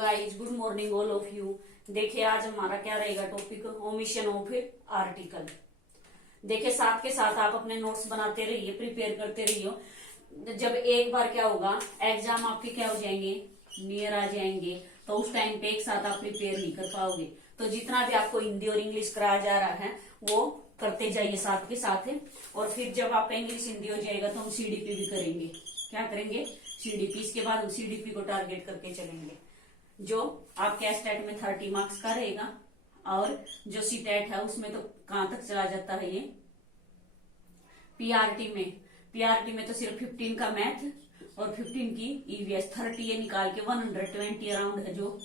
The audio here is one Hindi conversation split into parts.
Guys, good morning all of you. देखिए आज हमारा क्या रहेगा टॉपिक, ओमिशन ऑफ आर्टिकल। देखिए साथ के साथ आप अपने नोट्स बनाते रहिए, प्रिपेयर करते रहिए। जब एक बार क्या होगा, एग्जाम आपके क्या हो जाएंगे, नियर आ जाएंगे, तो उस टाइम पे एक साथ आप प्रिपेयर नहीं कर पाओगे। तो जितना भी आपको हिंदी और इंग्लिश कराया जा रहा है वो करते जाइए साथ के साथ। और फिर जब आपका इंग्लिश हिंदी हो जाएगा तो हम सीडीपी भी करेंगे। क्या करेंगे? सीडीपी। इसके बाद हम सीडीपी को टारगेट करके चलेंगे, जो आपके एस्टेट में 30 मार्क्स का रहेगा। और जो सीटेट है उसमें तो कहां तक चला जाता है ये, पीआरटी में तो सिर्फ 15 का मैथ और 15 की ईवीएस, 30 ये निकाल के 120 अराउंड है। जो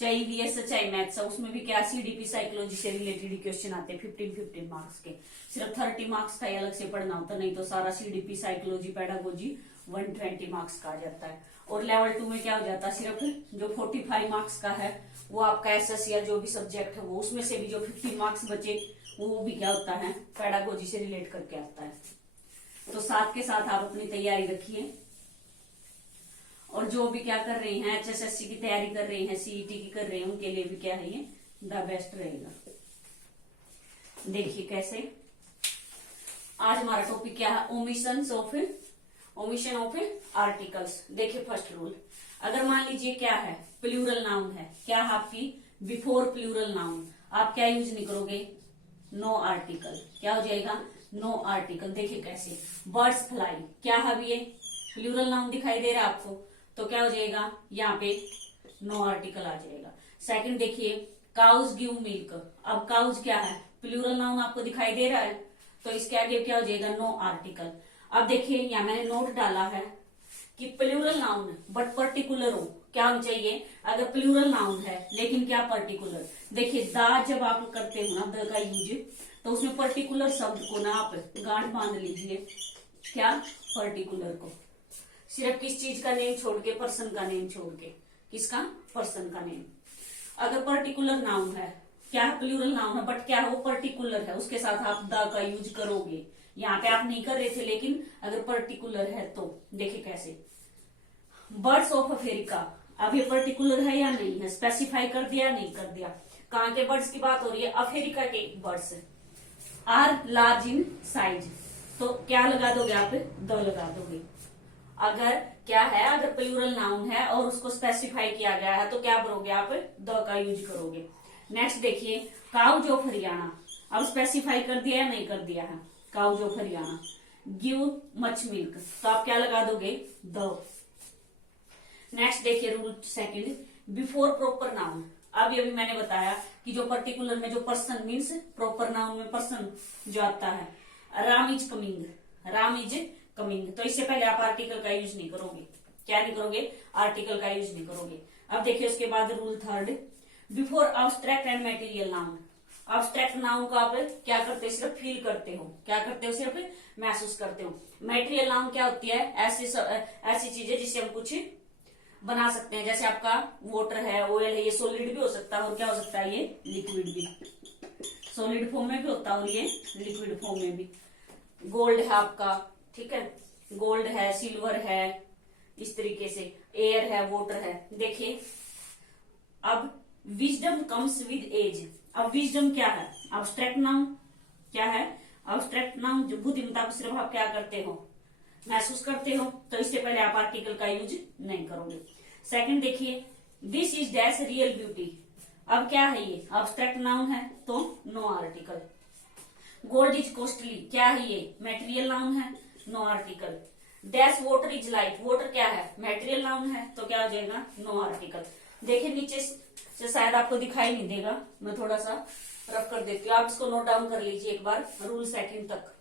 चाहे ईवीएस चाहे मैथ्स है उसमें भी क्या सीडीपी साइकोलॉजी से रिलेटेड क्वेश्चन आते हैं 15 मार्क्स के। सिर्फ 30 मार्क्स का ही अलग से पढ़ना होता, नहीं तो सारा सीडीपी साइकोलॉजी पेडागोजी 120 मार्क्स का आ जाता है। और लेवल 2 में क्या हो जाता है, सिर्फ जो 45 मार्क्स का है वो आपका एसएस या जो भी सब्जेक्ट है वो, उसमें से भी जो 15 मार्क्स बचे वो भी क्या होता है, पेडागोजी से रिलेट करके आता है। तो साथ के साथ आप अपनी तैयारी रखिए। और जो भी क्या कर रहे हैं, एचएसएससी की तैयारी कर रहे हैं, सीईटी की कर रहे हैं, उनके लिए भी क्या है ये द बेस्ट रहेगा। देखिए कैसे आज हमारा टॉपिक क्या है, ओमिशन ऑफ आर्टिकल्स। देखिए फर्स्ट रूल, अगर मान लीजिए क्या है, प्लूरल नाउन है, क्या है आपकी बिफोर प्लूरल नाउन, आप क्या यूज नहीं करोगे, नो आर्टिकल। क्या हो जाएगा, नो आर्टिकल। देखिए कैसे, बर्ड्स फ्लाई, क्या है ये प्लूरल नाउन दिखाई दे रहा है आपको, तो क्या हो जाएगा, यहाँ पे नो आर्टिकल आ जाएगा। सेकंड देखिए, काउज गिव मिल्क, अब काउज क्या है, प्लूरल नाउन आपको दिखाई दे रहा है, तो इसके आगे क्या हो जाएगा, नो आर्टिकल। अब देखिए यहाँ मैंने नोट डाला है कि प्लूरल नाउन बट पर्टिकुलर हो, क्या होना चाहिए, अगर प्लूरल नाउन है लेकिन क्या पर्टिकुलर। देखिए दा जब आप करते हो ना द का यूज, तो उसमें पर्टिकुलर शब्द को ना आप गांठ बांध लीजिए, क्या, पर्टिकुलर को। सिर्फ किस चीज का नेम छोड़ के, पर्सन का नेम छोड़ के, किसका, पर्सन का नेम। अगर पर्टिकुलर नाउन है, क्या है, प्लूरल नाउन है बट क्या है वो पर्टिकुलर है, उसके साथ आप द का यूज करोगे। यहाँ पे आप नहीं कर रहे थे, लेकिन अगर पर्टिकुलर है तो देखिए कैसे, बर्ड्स ऑफ अफ्रीका, अब ये पर्टिकुलर है या नहीं है, स्पेसिफाई कर दिया नहीं कर दिया। कहाँ के बर्ड्स की बात हो रही है, अफ्रीका के birds. Are large in size, तो क्या लगा दोगे आप, द लगा दोगे। अगर क्या है, अगर प्लूरल नाउन है और उसको स्पेसिफाई किया गया है तो क्या करोगे आप, द का यूज करोगे। नेक्स्ट देखिए, काउज ऑफ हरियाणा, अब स्पेसिफाई कर दिया या नहीं कर दिया है, cows of Haryana. Give much milk, तो आप क्या लगा दोगे, द। नेक्स्ट देखिए rule second, before proper noun, अब ये भी मैंने बताया कि जो पर्टिकुलर में जो पर्सन मीन्स प्रॉपर नाउन में पर्सन जो आता है, Ram is coming, Ram is coming, तो इससे पहले आप आर्टिकल का यूज नहीं करोगे, क्या नहीं करोगे, आर्टिकल का यूज नहीं करोगे। अब देखिए उसके बाद rule third, before abstract and material noun, abstract noun को आप क्या करते हो, सिर्फ फील करते हो, क्या करते हो, सिर्फ महसूस करते हो। मटेरियल नाउन क्या होती है, ऐसी चीजें जिससे हम कुछ बना सकते हैं, जैसे आपका वाटर है, ऑयल है, ये सॉलिड भी हो सकता है और क्या हो सकता है, ये लिक्विड भी, सॉलिड फॉर्म में भी होता है और ये लिक्विड फॉर्म में भी। गोल्ड है आपका, ठीक है, गोल्ड है, सिल्वर है, इस तरीके से एयर है, वाटर है। देखिए अब विजडम कम्स विद एज, अब विजडम क्या है, एब्स्ट्रैक्ट नाउन, क्या है, एब्स्ट्रैक्ट नाउन, जो बुद्धिमत्ता को सिर्फ आप क्या करते हो, महसूस करते हो, तो इससे पहले आप आर्टिकल का यूज नहीं करोगे। सेकंड देखिए, this is dash real beauty, अब क्या है ये, एब्स्ट्रैक्ट नाउन है तो no article. Gold is costly, क्या है ये, मटेरियल नाउन है, no article. Dash water is light, water क्या है, मटेरियल नाउन है, तो क्या हो जाएगा, नो आर्टिकल। देखिए नीचे से शायद आपको दिखाई नहीं देगा, मैं थोड़ा सा रफ कर देती हूँ, आप इसको नोट डाउन कर लीजिए एक बार, रूल सेकंड तक।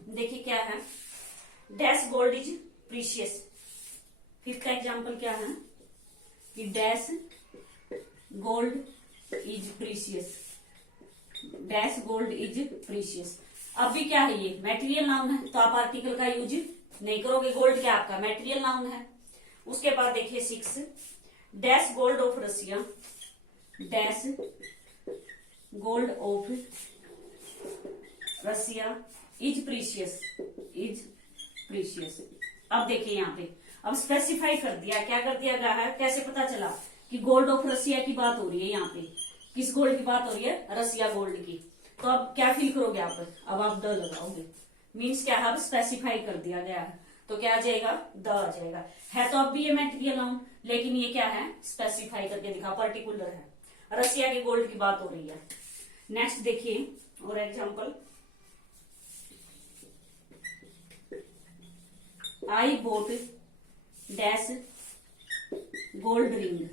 देखिए क्या है, डैश गोल्ड इज प्रीशियस, फिर का एग्जाम्पल क्या है कि dash gold is precious, dash gold is precious. अब भी क्या है, ये मेटेरियल नाउन है तो आप आर्टिकल का यूज नहीं करोगे, गोल्ड क्या आपका मेटेरियल नाउन है। उसके बाद देखिए 6, dash gold of Russia, dash gold of Russia is precious, is precious. अब देखिए यहाँ पे अब स्पेसिफाई कर दिया, क्या कर दिया गया है, कैसे पता चला कि गोल्ड ऑफ रसिया की बात हो रही है, यहाँ पे किस गोल्ड की बात हो रही है, रसिया गोल्ड की। तो अब क्या फील करोगे आप, अब आप द लगाओगे, मीन्स क्या है, अब स्पेसिफाई कर दिया गया है तो क्या आ जाएगा, द आ जाएगा। है तो अब भी ये मेटेरियल नाउन, लेकिन ये क्या है, स्पेसिफाई करके दिखा, पर्टिकुलर है, रसिया के गोल्ड की बात हो रही है। नेक्स्ट देखिए और एग्जांपल, आई बोट डैश गोल्ड रिंग।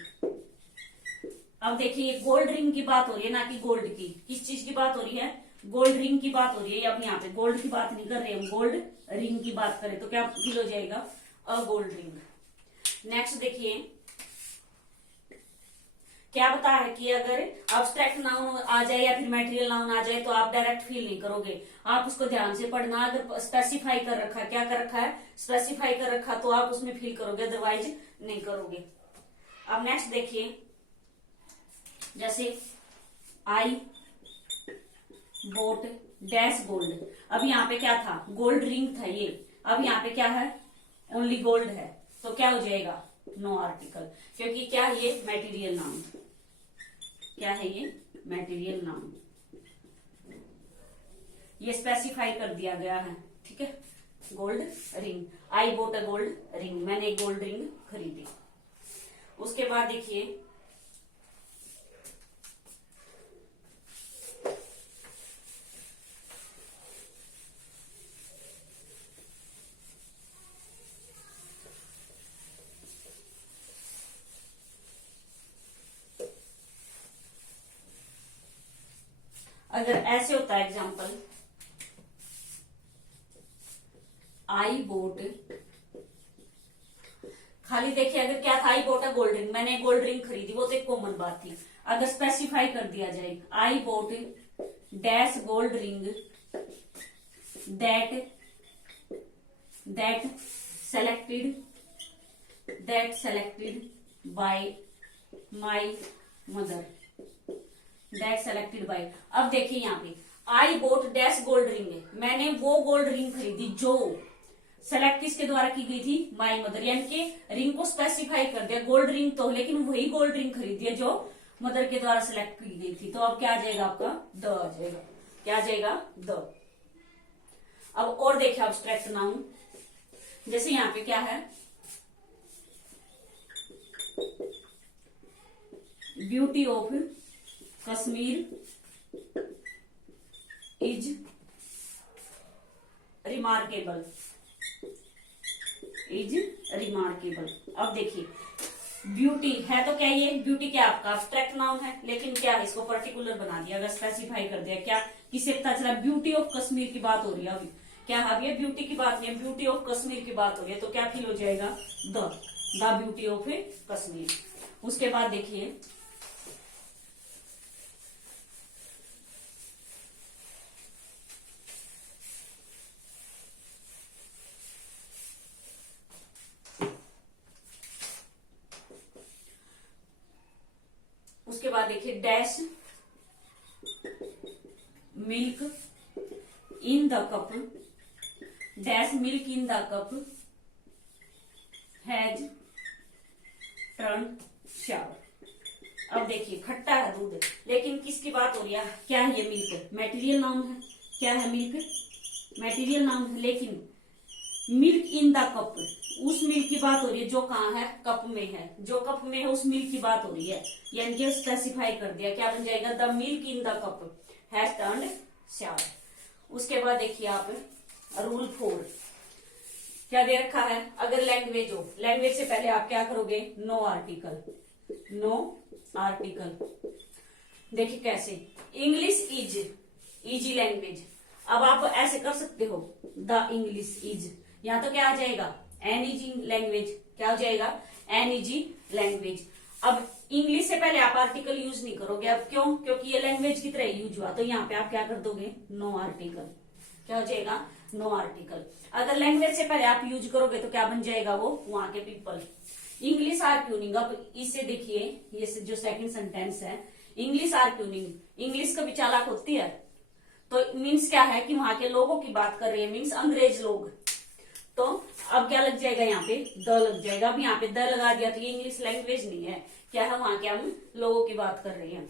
अब देखिए गोल्ड रिंग की बात हो रही है, ना कि गोल्ड की। किस चीज की बात हो रही है, गोल्ड रिंग की बात हो रही है। अब यहाँ पे गोल्ड की बात नहीं कर रहे हम, गोल्ड रिंग की बात करें तो क्या फील हो जाएगा, अ गोल्ड रिंग। नेक्स्ट देखिए क्या बता है कि अगर अब्स्ट्रैक्ट नाउन आ जाए या फिर मेटेरियल नाउन आ जाए तो आप डायरेक्ट फील नहीं करोगे, आप उसको ध्यान से पढ़ना। अगर स्पेसिफाई कर रखा है, क्या कर रखा है, स्पेसिफाई कर रखा, तो आप उसमें फील करोगे, अदरवाइज नहीं करोगे। अब नेक्स्ट देखिए, जैसे आई बोट डैश गोल्ड। अब यहाँ पे क्या था, गोल्ड रिंग था ये, अब यहाँ पे क्या है, ओनली गोल्ड है, तो क्या हो जाएगा, नो आर्टिकल, क्योंकि क्या ये मेटीरियल नाउन, क्या है ये मेटीरियल नाउन, ये स्पेसिफाई कर दिया गया है। ठीक है, gold ring, I boat a gold ring, मैंने एक गोल्ड रिंग खरीदी। उसके बाद देखिए अगर ऐसे होता है एग्जाम्पल, आई बोट, खाली देखिए अगर क्या था, आई बोट अ गोल्ड रिंग, मैंने गोल्ड रिंग खरीदी, वो तो एक कॉमन बात थी। अगर स्पेसिफाई कर दिया जाए, I boat dash gold ring that selected by my mother, that selected by. अब देखिए यहाँ पे I boat dash gold ring है, मैंने वो गोल्ड रिंग खरीदी जो सेलेक्ट किसके द्वारा की गई थी, माई मदर, यानी कि रिंग को स्पेसिफाई कर दिया, गोल्ड रिंग तो, लेकिन वही गोल्ड रिंग खरीदी है जो मदर के द्वारा सेलेक्ट की गई थी। तो अब क्या आ जाएगा आपका, द आ जाएगा, क्या आ जाएगा, द। अब और देखिए अब्स्ट्रैक्ट नाउन, जैसे यहाँ पे क्या है, beauty of Kashmir is remarkable, is remarkable. अब देखिए ब्यूटी है तो क्या, ये ब्यूटी क्या आपका अब्स्ट्रैक्ट नाउन है, लेकिन क्या है, इसको पर्टिकुलर बना दिया, अगर स्पेसिफाई कर दिया, क्या किससे पता चला, ब्यूटी ऑफ कश्मीर की बात हो रही है। अभी क्या है, अब ये ब्यूटी की बात नहीं है, ब्यूटी ऑफ कश्मीर की बात हो रही है, तो क्या फील हो जाएगा, द ब्यूटी ऑफ कश्मीर। उसके बाद देखिए देखिए dash milk in the cup, dash milk in the cup has turn shower. अब देखिए खट्टा है दूध, लेकिन किसकी बात हो रही है, क्या है ये, मिल्क, मेटीरियल नाउन है, क्या है, मिल्क मेटीरियल नाउन है, लेकिन मिल्क इन द कप, उस मिल्क की बात हो रही है जो कहाँ है, कप में है, जो कप में है उस मिल्क की बात हो रही है, यानी कि स्पेसिफाई कर दिया, क्या बन जाएगा, the milk in the cup has turned shower. उसके बाद देखिए आप रूल 4 क्या दे रखा है, अगर लैंग्वेज हो, लैंग्वेज से पहले आप क्या करोगे, नो आर्टिकल, नो आर्टिकल। देखिए कैसे, इंग्लिश इज इजी लैंग्वेज, अब आप ऐसे कर सकते हो, द इंग्लिश इज, यहां तो क्या आ जाएगा, एन इजी लैंग्वेज, क्या हो जाएगा, एन इजी लैंग्वेज। अब इंग्लिश से पहले आप आर्टिकल यूज नहीं करोगे। अब क्यों? क्योंकि ये लैंग्वेज की तरह यूज हुआ, तो यहाँ पे आप क्या कर दोगे? No article. क्या हो जाएगा? No article. अगर लैंग्वेज से पहले आप यूज करोगे तो क्या बन जाएगा? वो वहां के पीपल। English are tuning. अब इसे देखिए, ये जो सेकंड सेंटेंस है, इंग्लिश आर ट्यूनिंग। इंग्लिश कभी चालाक होती है? तो मीन्स क्या है कि वहां के लोगों की बात कर रही है, मीन्स अंग्रेज लोग। तो अब क्या लग जाएगा? यहाँ पे द लग जाएगा। अब यहाँ पे द लगा दिया तो ये इंग्लिश लैंग्वेज नहीं है, क्या है? वहां के हम लोगों की बात कर रहे हैं।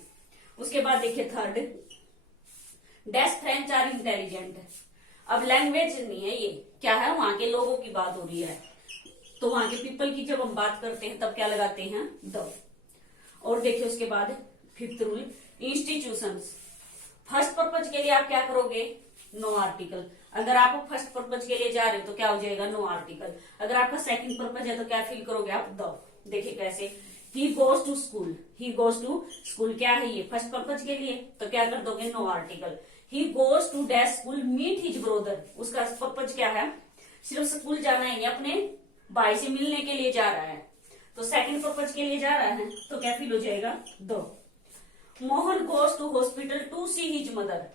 उसके बाद देखिए third, dash French are intelligent. अब लैंग्वेज नहीं है ये, क्या है? वहां के लोगों की बात हो रही है, तो वहां के पीपल की जब हम बात करते हैं तब क्या लगाते हैं? द। और देखिए उसके बाद fifth rule, institutions. First purpose के लिए आप क्या करोगे? No article. अगर आप फर्स्ट पर्पज के लिए जा रहे हो तो क्या हो जाएगा? No article. अगर आपका सेकंड पर्पज है तो क्या फिल करोगे आप? द। देखिए कैसे, he goes to school. He goes to school क्या है? ये फर्स्ट पर्पज के लिए, तो क्या कर दोगे? No article. He goes to dash school meet his brother. उसका पर्पज क्या है? सिर्फ स्कूल जाना है, अपने भाई से मिलने के लिए जा रहा है, तो सेकंड पर्पज के लिए जा रहा है, तो क्या फिल हो जाएगा? दो। Mohan goes to hospital to see his mother.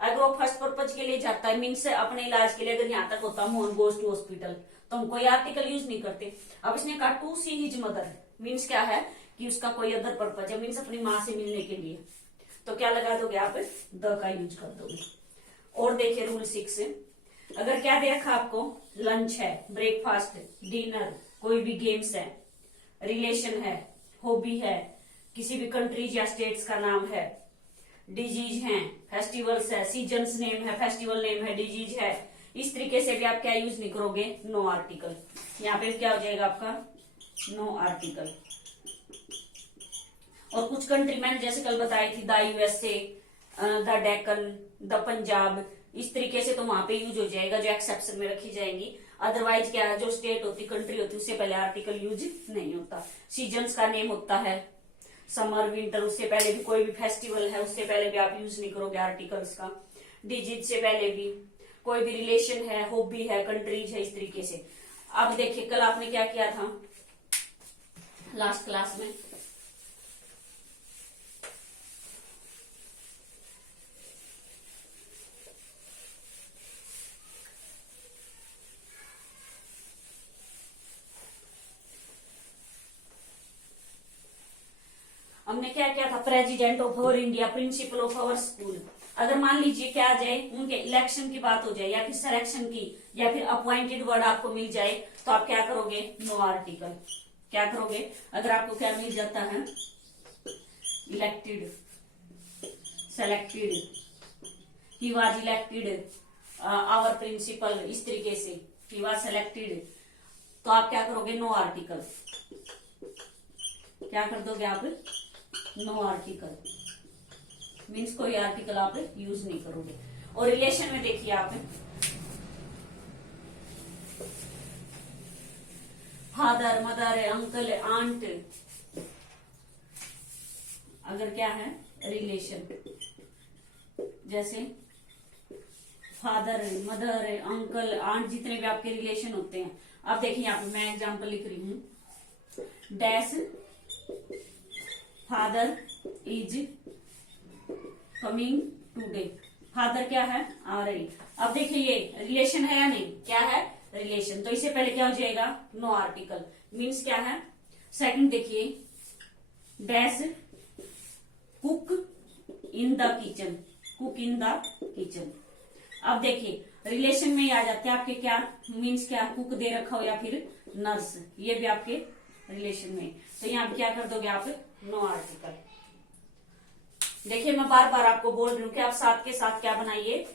अगर वो फर्स्ट पर्पज के लिए जाता है, मीन्स अपने इलाज के लिए, अगर यहाँ तक होता मोहन गोज टू हॉस्पिटल, तो हम कोई आर्टिकल यूज नहीं करते। अब इसने कहा to see his mother, means क्या है कि उसका कोई अदर पर्पज है, मीन्स अपनी माँ से मिलने के लिए, तो क्या लगा दोगे आप? द का यूज कर दोगे। और देखिए रूल 6, अगर क्या दे रखा आपको? लंच है, ब्रेकफास्ट, डिनर, कोई भी गेम्स है, रिलेशन है, हॉबी है, किसी भी कंट्रीज या स्टेट्स का नाम है, डिजीज है, फेस्टिवल्स है, सीजन्स नेम है, फेस्टिवल नेम है, डिजीज है, इस तरीके से भी आप क्या यूज नहीं करोगे? No article. यहाँ पे क्या हो जाएगा आपका? No article. और कुछ कंट्री मैंने जैसे कल बताई थी, the USA, the Deccan, the Punjab, इस तरीके से तो वहां पे यूज हो जाएगा, जो एक्सेप्शन में रखी जाएंगी। अदरवाइज क्या है, जो स्टेट होती, कंट्री होती, उससे पहले आर्टिकल यूज नहीं होता। सीजन्स का नेम होता है, समर, विंटर, उससे पहले भी कोई भी फेस्टिवल है, उससे पहले भी आप यूज नहीं करोगे आर्टिकल्स का। डिजीज से पहले भी, कोई भी रिलेशन है, हॉबी है, कंट्रीज है, इस तरीके से। अब देखिए कल आपने क्या किया था लास्ट क्लास में? हमने क्या किया था? President of our India, principle of our school. अगर मान लीजिए क्या आ जाए, उनके इलेक्शन की बात हो जाए, या फिर सिलेक्शन की, या फिर अपॉइंटेड वर्ड आपको मिल जाए, तो आप क्या करोगे? No article. क्या करोगे? अगर आपको क्या मिल जाता है? Elected, selected, he was elected our principal, इस तरीके से, ही वॉज सेलेक्टेड, तो आप क्या करोगे? No article. क्या कर दोगे आप? No article. मीन्स कोई आर्टिकल आप यूज नहीं करोगे। और रिलेशन में देखिए आप, फादर, मदर, अंकल, आंट, अगर क्या है? रिलेशन, जैसे फादर, मदर, अंकल, आंट, जितने भी आपके रिलेशन होते हैं। अब देखिए यहाँ पे मैं एग्जांपल लिख रही हूं, dash father is coming today. Father क्या है? आ रही। अब देखिए ये रिलेशन है या नहीं? क्या है? रिलेशन। तो इससे पहले क्या हो जाएगा? No article. मीन्स क्या है? सेकंड देखिए, dash cook in the kitchen, cook in the kitchen. अब देखिए रिलेशन में ही आ जाते हैं आपके क्या मीन्स, क्या कुक दे रखा हो या फिर नर्स, ये भी आपके रिलेशन में। तो यहाँ पे क्या कर दोगे आप? No article. देखिए मैं बार बार आपको बोल रही हूँ कि आप साथ के साथ क्या बनाइए?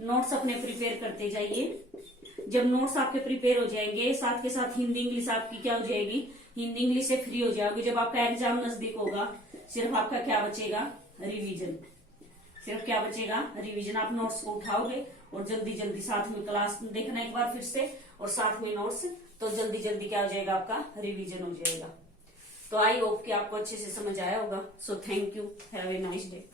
नोट्स अपने प्रिपेयर करते जाइए। जब नोट्स आपके प्रिपेयर हो जाएंगे, साथ के साथ हिंदी इंग्लिश आपकी क्या हो जाएगी? हिंदी इंग्लिश से फ्री हो जाओगे। जब आपका एग्जाम नजदीक होगा, सिर्फ आपका क्या बचेगा? रिवीजन। सिर्फ क्या बचेगा? रिवीजन। आप नोट्स को उठाओगे और जल्दी जल्दी साथ में क्लास देखना एक बार फिर से, और साथ में नोट्स, तो जल्दी जल्दी क्या हो जाएगा? आपका रिवीजन हो जाएगा। तो आई होप कि आपको अच्छे से समझ आया होगा। So thank you, have a nice day.